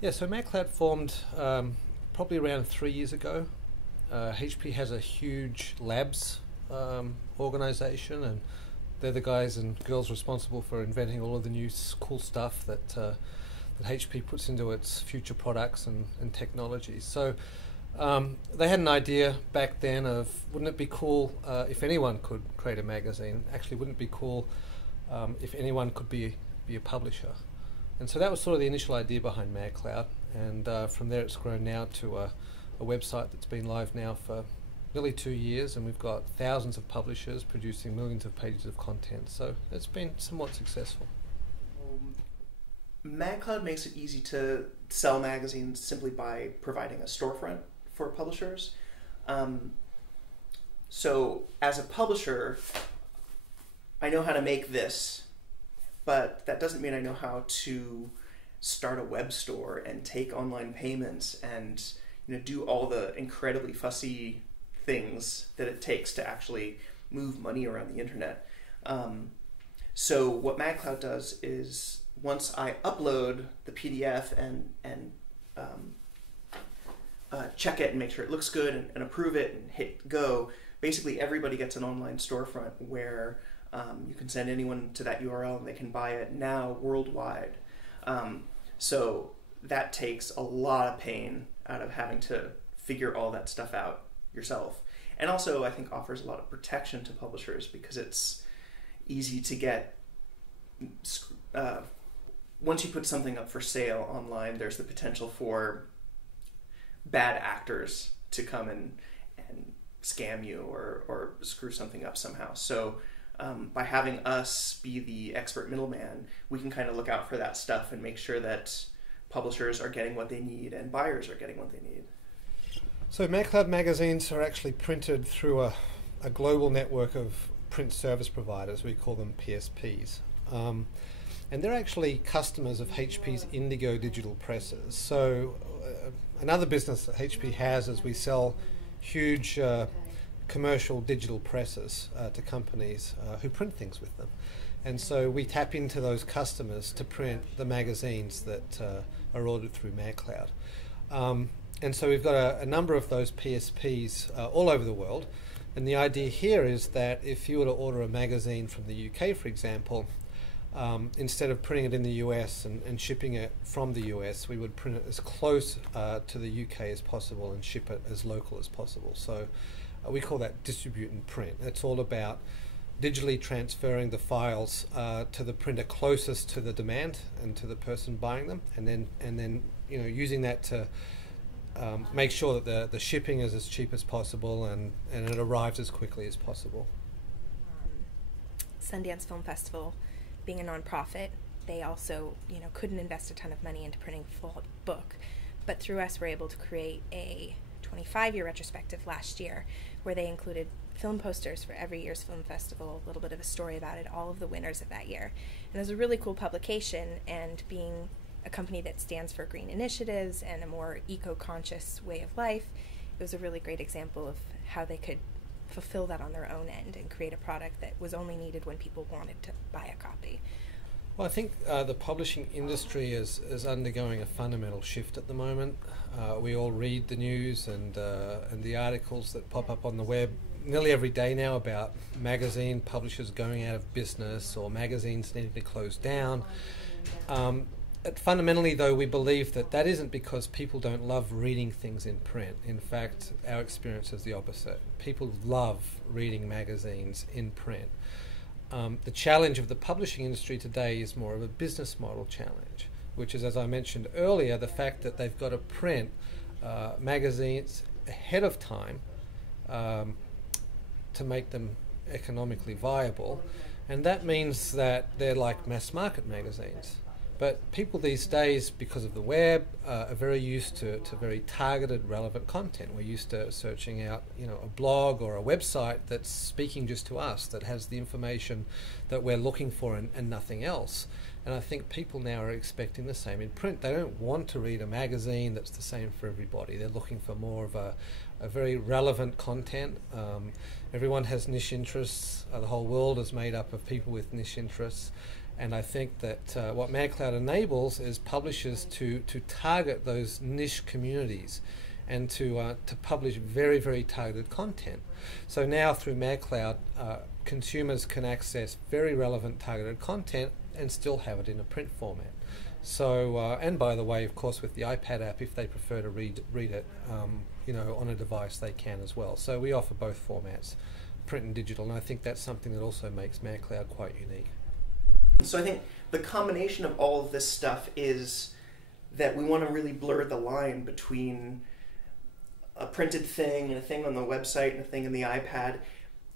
Yeah, so MagCloud formed probably around 3 years ago. HP has a huge labs organization, and they're the guys and girls responsible for inventing all of the new cool stuff that HP puts into its future products and technologies. So they had an idea back then of, wouldn't it be cool if anyone could create a magazine? Actually, wouldn't it be cool if anyone could be a publisher? And so that was sort of the initial idea behind MagCloud, and from there it's grown now to a website that's been live now for nearly 2 years, and we've got thousands of publishers producing millions of pages of content, so it's been somewhat successful. MagCloud makes it easy to sell magazines simply by providing a storefront for publishers. So as a publisher, I know how to make this, but that doesn't mean I know how to start a web store and take online payments and do all the incredibly fussy things that it takes to actually move money around the internet. So what MagCloud does is, once I upload the PDF and check it and make sure it looks good and approve it and hit go, basically everybody gets an online storefront where you can send anyone to that URL and they can buy it now worldwide. So that takes a lot of pain out of having to figure all that stuff out yourself. And also, I think, offers a lot of protection to publishers because it's easy to get... once you put something up for sale online, there's the potential for bad actors to come and scam you or screw something up somehow. So by having us be the expert middleman, we can kind of look out for that stuff and make sure that publishers are getting what they need and buyers are getting what they need. So MagCloud magazines are actually printed through a global network of print service providers. We call them PSPs. And they're actually customers of HP's Indigo digital presses. So another business that HP has is we sell huge commercial digital presses to companies who print things with them. And so we tap into those customers to print the magazines that are ordered through MagCloud. And so we've got a number of those PSPs all over the world. And the idea here is that if you were to order a magazine from the UK, for example, instead of printing it in the US and shipping it from the US, we would print it as close to the UK as possible and ship it as local as possible. So we call that distribute and print. It's all about digitally transferring the files to the printer closest to the demand and to the person buying them, and then using that to make sure that the shipping is as cheap as possible and it arrives as quickly as possible. Sundance Film Festival, being a nonprofit, they also couldn't invest a ton of money into printing a full book, but through us were able to create a 25-year retrospective last year where they included film posters for every year's film festival, a little bit of a story about it, all of the winners of that year. And it was a really cool publication, and being a company that stands for green initiatives and a more eco-conscious way of life, it was a really great example of how they could fulfill that on their own end and create a product that was only needed when people wanted to buy a copy. Well, I think the publishing industry is undergoing a fundamental shift at the moment. We all read the news and the articles that pop up on the web nearly every day now about magazine publishers going out of business or magazines needing to close down. Fundamentally, though, we believe that isn't because people don't love reading things in print. In fact, our experience is the opposite. People love reading magazines in print. The challenge of the publishing industry today is more of a business model challenge, which is, as I mentioned earlier, the fact that they've got to print magazines ahead of time to make them economically viable, and that means that they're like mass market magazines. But people these days, because of the web, are very used to very targeted, relevant content. We're used to searching out, a blog or a website that's speaking just to us, that has the information that we're looking for and nothing else. And I think people now are expecting the same in print. They don't want to read a magazine that's the same for everybody. They're looking for more of a a very relevant content. Everyone has niche interests. The whole world is made up of people with niche interests. And I think that what MagCloud enables is publishers to target those niche communities and to publish very, very targeted content. So now through MagCloud, consumers can access very relevant targeted content and still have it in a print format. So, and by the way, of course, with the iPad app, if they prefer to read it, you know, on a device, they can as well. So we offer both formats, print and digital, and I think that's something that also makes MagCloud quite unique. So I think the combination of all of this stuff is that we want to really blur the line between a printed thing and a thing on the website and a thing in the iPad,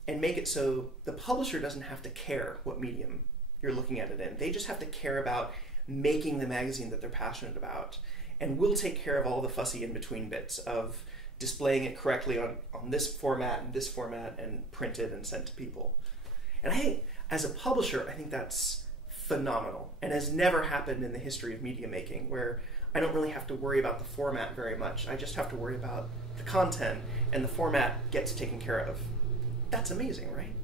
and make it so the publisher doesn't have to care what medium you're looking at it in. They just have to care about making the magazine that they're passionate about. And we'll take care of all the fussy in-between bits of displaying it correctly on this format and printed and sent to people. And I think, as a publisher, I think that's phenomenal and has never happened in the history of media making, where I don't really have to worry about the format very much. I just have to worry about the content, and the format gets taken care of. That's amazing, right?